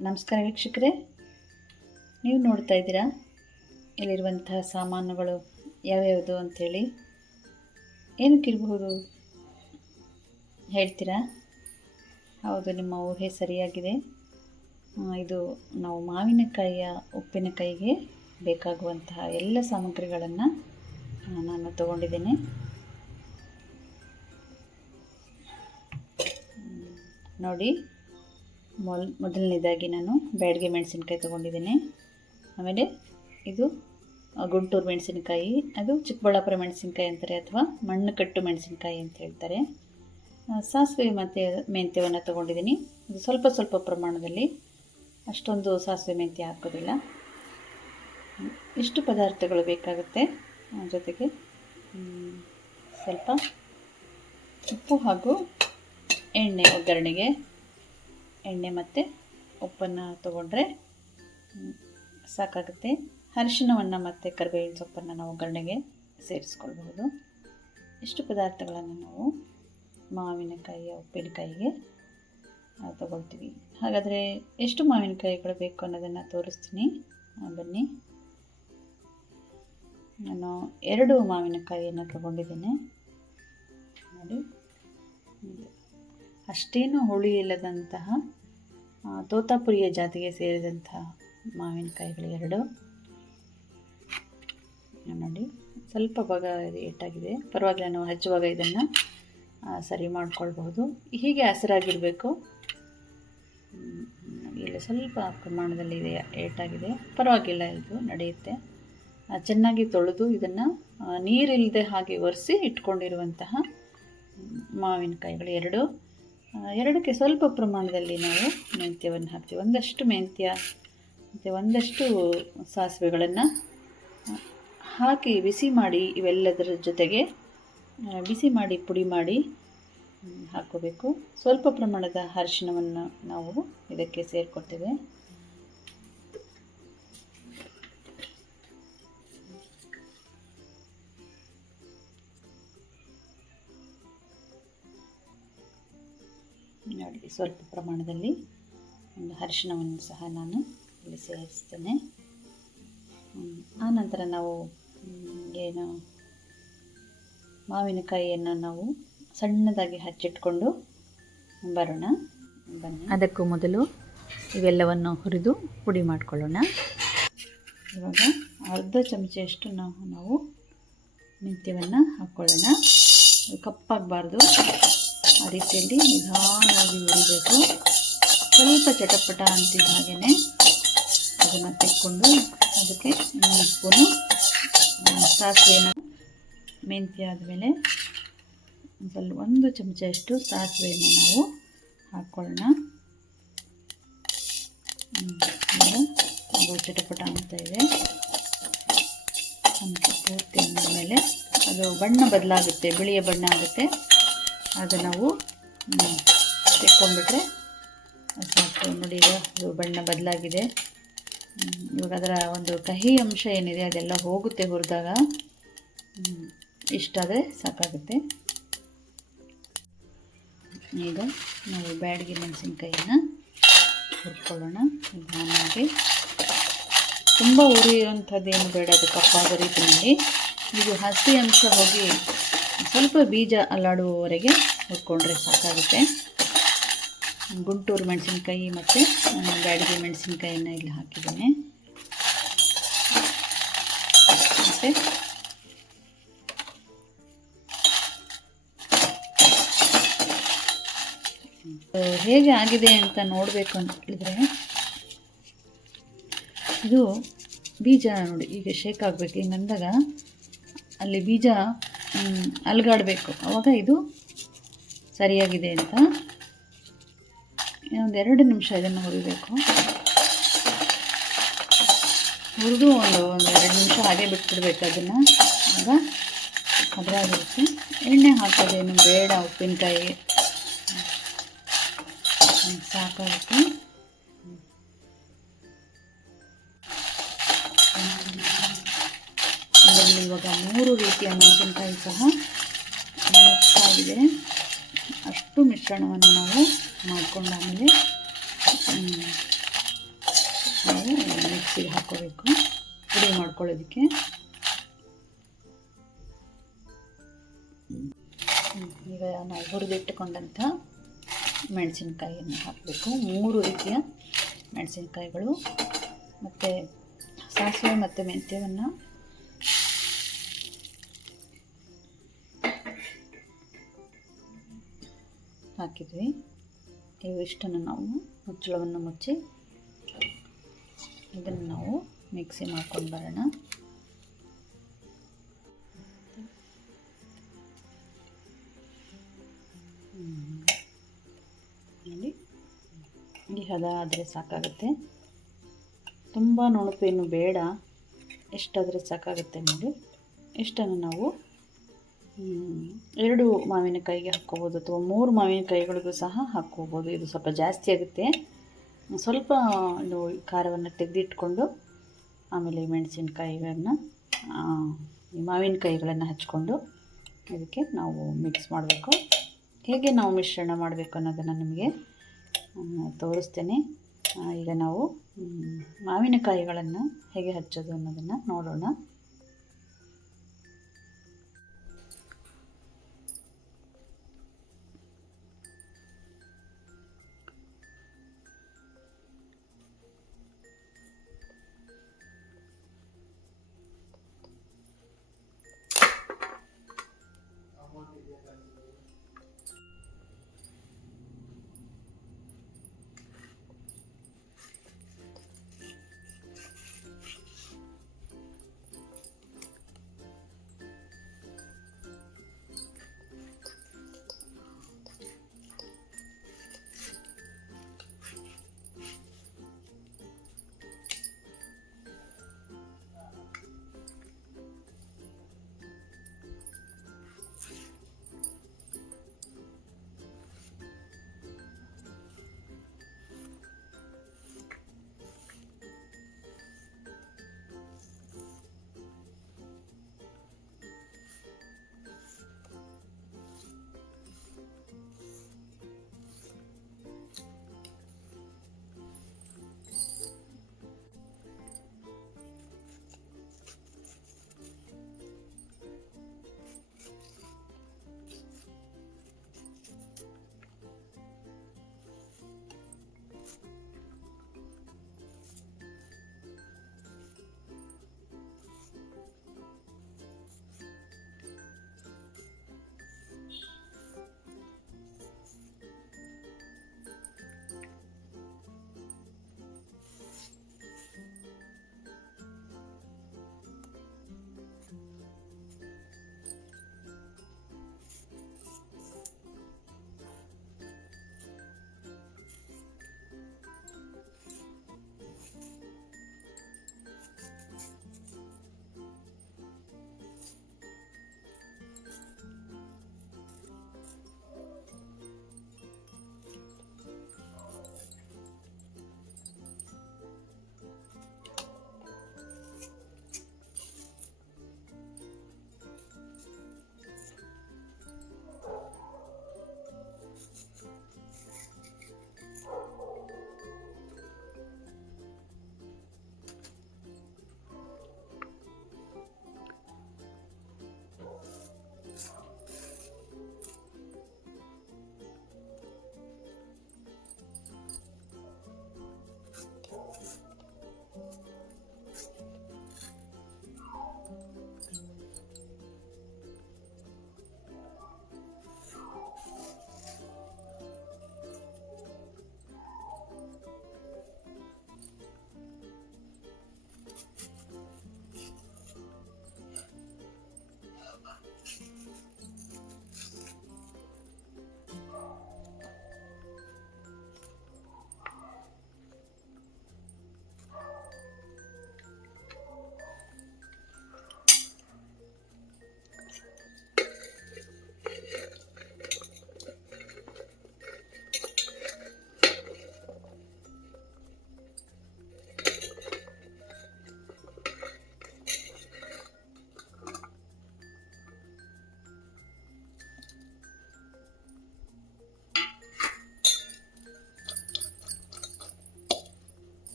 ನಮಸ್ಕಾರ ವೀಕ್ಷಕರೇ, ನೀವು ನೋಡ್ತಾ ಇದ್ದೀರಾ ಇಲ್ಲಿರುವಂತಹ ಸಾಮಾನುಗಳು ಯಾವ್ಯಾವುದು ಅಂಥೇಳಿ. ಏನಕ್ಕಿರಬಹುದು ಹೇಳ್ತೀರಾ? ಹೌದು, ನಿಮ್ಮ ಊಹೆ ಸರಿಯಾಗಿದೆ. ಇದು ನಾವು ಮಾವಿನಕಾಯಿಯ ಉಪ್ಪಿನಕಾಯಿಗೆ ಬೇಕಾಗುವಂತಹ ಎಲ್ಲ ಸಾಮಗ್ರಿಗಳನ್ನು ನಾನು ತಗೊಂಡಿದ್ದೇನೆ. ನೋಡಿ, ಮೊದಲನೇದಾಗಿ ನಾನು ಬ್ಯಾಡಗೆ ಮೆಣಸಿನ್ಕಾಯಿ ತೊಗೊಂಡಿದ್ದೇನೆ. ಆಮೇಲೆ ಇದು ಗುಂಟೂರು ಮೆಣಸಿನಕಾಯಿ, ಅದು ಚಿಕ್ಕಬಳ್ಳಾಪುರ ಮೆಣಸಿನಕಾಯಿ ಅಂತಾರೆ ಅಥವಾ ಮಣ್ಣು ಕಟ್ಟು ಮೆಣಸಿನಕಾಯಿ ಅಂತ ಹೇಳ್ತಾರೆ. ಸಾಸಿವೆ ಮತ್ತು ಮೆಂತ್ಯವನ್ನು ತೊಗೊಂಡಿದ್ದೀನಿ. ಇದು ಸ್ವಲ್ಪ ಸ್ವಲ್ಪ ಪ್ರಮಾಣದಲ್ಲಿ, ಅಷ್ಟೊಂದು ಸಾಸಿವೆ ಮೆಂತ್ಯ ಹಾಕೋದಿಲ್ಲ. ಇಷ್ಟು ಪದಾರ್ಥಗಳು ಬೇಕಾಗುತ್ತೆ. ಜೊತೆಗೆ ಸ್ವಲ್ಪ ಉಪ್ಪು ಹಾಗೂ ಎಣ್ಣೆ, ಒಗ್ಗರಣೆಗೆ ಎಣ್ಣೆ ಮತ್ತು ಉಪ್ಪನ್ನು ತಗೊಂಡ್ರೆ ಸಾಕಾಗುತ್ತೆ. ಅರಿಶಿಣವನ್ನು ಮತ್ತು ಕರಿಬೇವಿನ ಸೊಪ್ಪನ್ನು ನಾವು ಒಗ್ಗರಣೆಗೆ ಸೇರಿಸ್ಕೊಳ್ಬಹುದು. ಇಷ್ಟು ಪದಾರ್ಥಗಳನ್ನು ನಾವು ಮಾವಿನಕಾಯಿಯ ಉಪ್ಪಿನಕಾಯಿಗೆ ತಗೊಳ್ತೀವಿ. ಹಾಗಾದರೆ ಎಷ್ಟು ಮಾವಿನಕಾಯಿಗಳು ಬೇಕು ಅನ್ನೋದನ್ನು ತೋರಿಸ್ತೀನಿ, ಬನ್ನಿ. ನಾನು 2 ಮಾವಿನಕಾಯಿಯನ್ನು ತಗೊಂಡಿದ್ದೇನೆ. ನೋಡಿ, ಅಷ್ಟೇನು ಹುಳಿ ಇಲ್ಲದಂತಹ ತೋತಾಪುರಿಯ ಜಾತಿಗೆ ಸೇರಿದಂತಹ ಮಾವಿನಕಾಯಿಗಳು 2. ನೋಡಿ, ಸ್ವಲ್ಪ ಭಾಗ ಏಟಾಗಿದೆ, ಪರವಾಗಿಲ್ಲ, ನಾವು ಹಚ್ಚುವಾಗ ಇದನ್ನು ಸರಿ ಮಾಡ್ಕೊಳ್ಬಹುದು. ಹೀಗೆ ಹಸಿರಾಗಿರಬೇಕು. ಇಲ್ಲಿ ಸ್ವಲ್ಪ ಪ್ರಮಾಣದಲ್ಲಿ ಇದೆ, ಏಟಾಗಿದೆ, ಪರವಾಗಿಲ್ಲ, ಇದು ನಡೆಯುತ್ತೆ. ಚೆನ್ನಾಗಿ ತೊಳೆದು ಇದನ್ನು ನೀರಿಲ್ಲದೆ ಹಾಗೆ ಒರೆಸಿ ಇಟ್ಕೊಂಡಿರುವಂತಹ ಮಾವಿನಕಾಯಿಗಳು 2ಕ್ಕೆ ಸ್ವಲ್ಪ ಪ್ರಮಾಣದಲ್ಲಿ ನಾವು ಮೆಂತ್ಯವನ್ನು ಹಾಕ್ತೀವಿ. ಒಂದಷ್ಟು ಮೆಂತ್ಯ ಮತ್ತು ಒಂದಷ್ಟು ಸಾಸಿವೆಗಳನ್ನು ಹಾಕಿ ಬಿಸಿ ಮಾಡಿ, ಇವೆಲ್ಲದರ ಜೊತೆಗೆ ಬಿಸಿ ಮಾಡಿ ಪುಡಿ ಮಾಡಿ ಹಾಕ್ಕೋಬೇಕು. ಸ್ವಲ್ಪ ಪ್ರಮಾಣದ ಅರಿಶಿಣವನ್ನು ನಾವು ಇದಕ್ಕೆ ಸೇರಿಕೊಡ್ತೇವೆ. ನೋಡಿ, ಸ್ವಲ್ಪ ಪ್ರಮಾಣದಲ್ಲಿ ಒಂದು ಅರಿಶಿಣವನ್ನು ಸಹ ನಾನು ಇಲ್ಲಿ ಸೇರಿಸ್ತೇನೆ. ಆನಂತರ ನಾವು ಏನು ಮಾವಿನಕಾಯಿಯನ್ನು ನಾವು ಸಣ್ಣದಾಗಿ ಹಚ್ಚಿಟ್ಕೊಂಡು ಬರೋಣ, ಬನ್ನಿ. ಅದಕ್ಕೂ ಮೊದಲು ಇವೆಲ್ಲವನ್ನು ಹುರಿದು ಪುಡಿ ಮಾಡಿಕೊಳ್ಳೋಣ. ಇವಾಗ ಅರ್ಧ ಚಮಚೆಯಷ್ಟು ನಾವು ಮೆಂತ್ಯವನ್ನು ಹಾಕ್ಕೊಳ್ಳೋಣ. ಕಪ್ಪಾಗಬಾರ್ದು, ಆ ರೀತಿಯಲ್ಲಿ ನಿಧಾನವಾಗಿ ಹುರಿಬೇಕು. ಸ್ವಲ್ಪ ಚಟಪಟ ಅಂತಿದ್ದ ಹಾಗೆಯೇ ಅದನ್ನು ತೆಕ್ಕೊಂಡು ಅದಕ್ಕೆ 1 ಸ್ಪೂನು ಸಾಸಿವೆನ, ಮೆಂತ್ಯ ಆದಮೇಲೆ ಸ್ವಲ್ಪ 1 ಚಮಚಷ್ಟು ಸಾಸಿವೆಯನ್ನು ನಾವು ಹಾಕ್ಕೊಳ್ಳೋಣ. ಅದು ಚಟಪಟ ಅಂತ ಇದೆ. ಪೂರ್ತಿ ಅಂದಮೇಲೆ ಅದು ಬಣ್ಣ ಬದಲಾಗುತ್ತೆ, ಬಿಳಿಯ ಬಣ್ಣ ಆಗುತ್ತೆ. ಅದು ನಾವು ತೆಕ್ಕೊಂಡ್ಬಿಟ್ರೆ ಸಾಕು. ನೋಡಿ, ಈಗ ಅದು ಬಣ್ಣ ಬದಲಾಗಿದೆ. ಇವಾಗ ಅದರ ಒಂದು ಕಹಿ ಅಂಶ ಏನಿದೆ ಅದೆಲ್ಲ ಹೋಗುತ್ತೆ ಹುರಿದಾಗ. ಇಷ್ಟಾದರೆ ಸಾಕಾಗುತ್ತೆ. ಈಗ ನಾವು ಬ್ಯಾಡಗೆ ಮೆಣಸಿನ್ಕಾಯಿಯನ್ನು ಹುರ್ಕೊಳ್ಳೋಣ ನಿಧಾನವಾಗಿ. ತುಂಬ ಉರಿಯುವಂಥದ್ದೇನು ಬೇಡ, ಅದು ಕಪ್ಪಾಗೋ ರೀತಿಯಲ್ಲಿ. ಇದು ಹಸಿ ಅಂಶ ಹೋಗಿ ಸ್ವಲ್ಪ ಬೀಜ ಅಲ್ಲಾಡುವವರೆಗೆ ಹುರ್ಕೊಂಡ್ರೆ ಸಾಕಾಗುತ್ತೆ. ಗುಂಟೂರು ಮೆಣಸಿನ್ಕಾಯಿ ಮತ್ತು ಬ್ಯಾಡಗೆ ಮೆಣಸಿನ್ಕಾಯಿಯನ್ನು ಇಲ್ಲಿ ಹಾಕಿದ್ದೇನೆ. ಮತ್ತು ಹೇಗೆ ಆಗಿದೆ ಅಂತ ನೋಡಬೇಕು ಅಂತ ಹೇಳಿದರೆ, ಇದು ಬೀಜ ನೋಡಿ ಈಗ ಶೇಕ್ ಆಗಬೇಕು. ಹಿಂಗೆ ಅಂದಾಗ ಅಲ್ಲಿ ಬೀಜ ಅಲುಗಾಡಬೇಕು, ಆವಾಗ ಇದು ಸರಿಯಾಗಿದೆ ಅಂತ. ಒಂದು 2 ನಿಮಿಷ ಇದನ್ನು ಹುರಿಬೇಕು. ಹುರಿದು ಒಂದು 2 ನಿಮಿಷ ಹಾಗೆ ಬಿಟ್ಬಿಡ್ಬೇಕು ಅದನ್ನು. ಆಗ ಅದ್ರಾಗಿರುತ್ತೆ. ಎಣ್ಣೆ ಹಾಕೋದೇನು ಬೇಡ, ಉಪ್ಪಿನಕಾಯಿ ಸಾಕಾಗುತ್ತೆ. ಅದರಲ್ಲಿ ಇವಾಗ 3 ರೀತಿಯ ಮೆಣಸಿನಕಾಯಿ ಸಹ ಮಿಕ್ಸ್ ಆಗಿದೆ. ಅಷ್ಟು ಮಿಶ್ರಣವನ್ನು ನಾವು ಮಾಡಿಕೊಂಡಾಮೇಲೆ ನಾವು ಮಿಕ್ಸಿಗೆ ಹಾಕ್ಕೋಬೇಕು ಪುಡಿ ಮಾಡ್ಕೊಳ್ಳೋದಕ್ಕೆ. ಈಗ ನಾವು ಹುರಿದಿಟ್ಟುಕೊಂಡಂಥ ಮೆಣಸಿನ್ಕಾಯಿಯನ್ನು ಹಾಕಬೇಕು. 3 ರೀತಿಯ ಮೆಣಸಿನ್ಕಾಯಿಗಳು ಮತ್ತು ಸಾಸಿವೆ ಮತ್ತು ಮೆಂತ್ಯವನ್ನು ಹಾಕಿದ್ವಿ. ಇಷ್ಟನ್ನು ನಾವು ಮುಚ್ಚಳವನ್ನು ಮುಚ್ಚಿ ಇದನ್ನು ನಾವು ಮಿಕ್ಸಿ ಮಾಡ್ಕೊಂಡು ಬರೋಣ. ನೋಡಿ ಈ ಹದ ಆದರೆ ಸಾಕಾಗುತ್ತೆ, ತುಂಬ ನುಣುಪೇನು ಬೇಡ, ಎಷ್ಟಾದರೆ ಸಾಕಾಗುತ್ತೆ ನೋಡಿ. ಇಷ್ಟನ್ನು ನಾವು 2 ಮಾವಿನಕಾಯಿಗೆ ಹಾಕ್ಕೋಬೋದು ಅಥವಾ 3 ಮಾವಿನಕಾಯಿಗಳಿಗೂ ಸಹ ಹಾಕ್ಕೋಬೋದು. ಇದು ಸ್ವಲ್ಪ ಜಾಸ್ತಿ ಆಗುತ್ತೆ. ಸ್ವಲ್ಪ ಇದು ಖಾರವನ್ನು ತೆಗೆದಿಟ್ಕೊಂಡು ಆಮೇಲೆ ಮೆಣಸಿನಕಾಯಿಗಳನ್ನು ಮಾವಿನಕಾಯಿಗಳನ್ನು ಹಚ್ಕೊಂಡು ಇದಕ್ಕೆ ನಾವು ಮಿಕ್ಸ್ ಮಾಡಬೇಕು. ಹೇಗೆ ನಾವು ಮಿಶ್ರಣ ಮಾಡಬೇಕು ಅನ್ನೋದನ್ನು ನಿಮಗೆ ತೋರಿಸ್ತೇನೆ. ಈಗ ನಾವು ಮಾವಿನಕಾಯಿಗಳನ್ನು ಹೇಗೆ ಹಚ್ಚೋದು ಅನ್ನೋದನ್ನು ನೋಡೋಣ.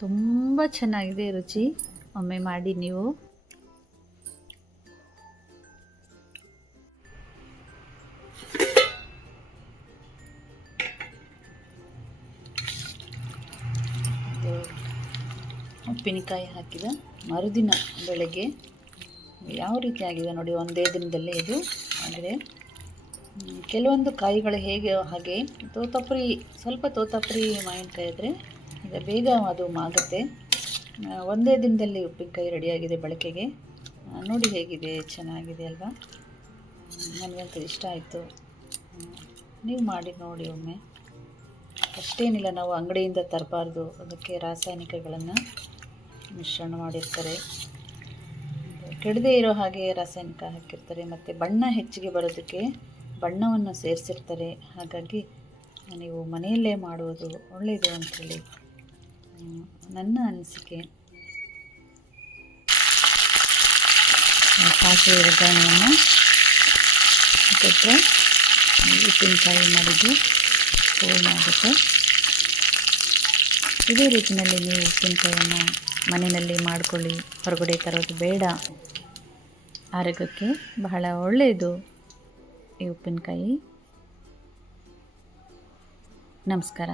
ತುಂಬ ಚೆನ್ನಾಗಿದೆ ರುಚಿ. ಒಮ್ಮೆ ಮಾಡಿ ನೀವು. ಉಪ್ಪಿನಕಾಯಿ ಹಾಕಿದ ಮರುದಿನ ಬೆಳಗ್ಗೆ ಯಾವ ರೀತಿ ಆಗಿದೆ ನೋಡಿ, ಒಂದೇ ದಿನದಲ್ಲೇ ಇದು ಆಗಿದೆ. ಕೆಲವೊಂದು ಕಾಯಿಗಳು ಹೇಗೆ ಹಾಗೆ ಸ್ವಲ್ಪ ತೋತಾಪುರಿ ಮಾವಿನಕಾಯಿ ಆದರೆ ಈಗ ಬೇಗ ಅದು ಮಾಗುತ್ತೆ. ಒಂದೇ ದಿನದಲ್ಲಿ ಉಪ್ಪಿನಕಾಯಿ ರೆಡಿಯಾಗಿದೆ ಬಳಕೆಗೆ. ನೋಡಿ ಹೇಗಿದೆ, ಚೆನ್ನಾಗಿದೆ ಅಲ್ವಾ? ನನಗಂತೂ ಇಷ್ಟ ಆಯಿತು. ನೀವು ಮಾಡಿ ನೋಡಿ ಒಮ್ಮೆ. ಅಷ್ಟೇನಿಲ್ಲ, ನಾವು ಅಂಗಡಿಯಿಂದ ತರಬಾರ್ದು, ಅದಕ್ಕೆ ರಾಸಾಯನಿಕಗಳನ್ನು ಮಿಶ್ರಣ ಮಾಡಿರ್ತಾರೆ. ಕೆಡದೇ ಇರೋ ಹಾಗೆ ರಾಸಾಯನಿಕ ಹಾಕಿರ್ತಾರೆ. ಮತ್ತು ಬಣ್ಣ ಹೆಚ್ಚಿಗೆ ಬರೋದಕ್ಕೆ ಬಣ್ಣವನ್ನು ಸೇರಿಸಿರ್ತಾರೆ. ಹಾಗಾಗಿ ನೀವು ಮನೆಯಲ್ಲೇ ಮಾಡುವುದು ಒಳ್ಳೆಯದು ಅಂಥೇಳಿ ನನ್ನ ಅನಿಸಿಕೆ. ಸಾಸಿವೆ ಒಗ್ಗರಣೆಯನ್ನು ಕೊಟ್ಟರೆ ಉಪ್ಪಿನಕಾಯಿ ಮಾಡಿದ್ದು ಪೂರ್ಣ ಆಗುತ್ತೆ. ಇದೇ ರೀತಿಯಲ್ಲಿ ನೀವು ಉಪ್ಪಿನಕಾಯಿಯನ್ನು ಮನೆಯಲ್ಲಿ ಮಾಡಿಕೊಳ್ಳಿ, ಹೊರಗಡೆ ತರೋದು ಬೇಡ. ಆರೋಗ್ಯಕ್ಕೆ ಬಹಳ ಒಳ್ಳೆಯದು ಈ ಉಪ್ಪಿನಕಾಯಿ. ನಮಸ್ಕಾರ.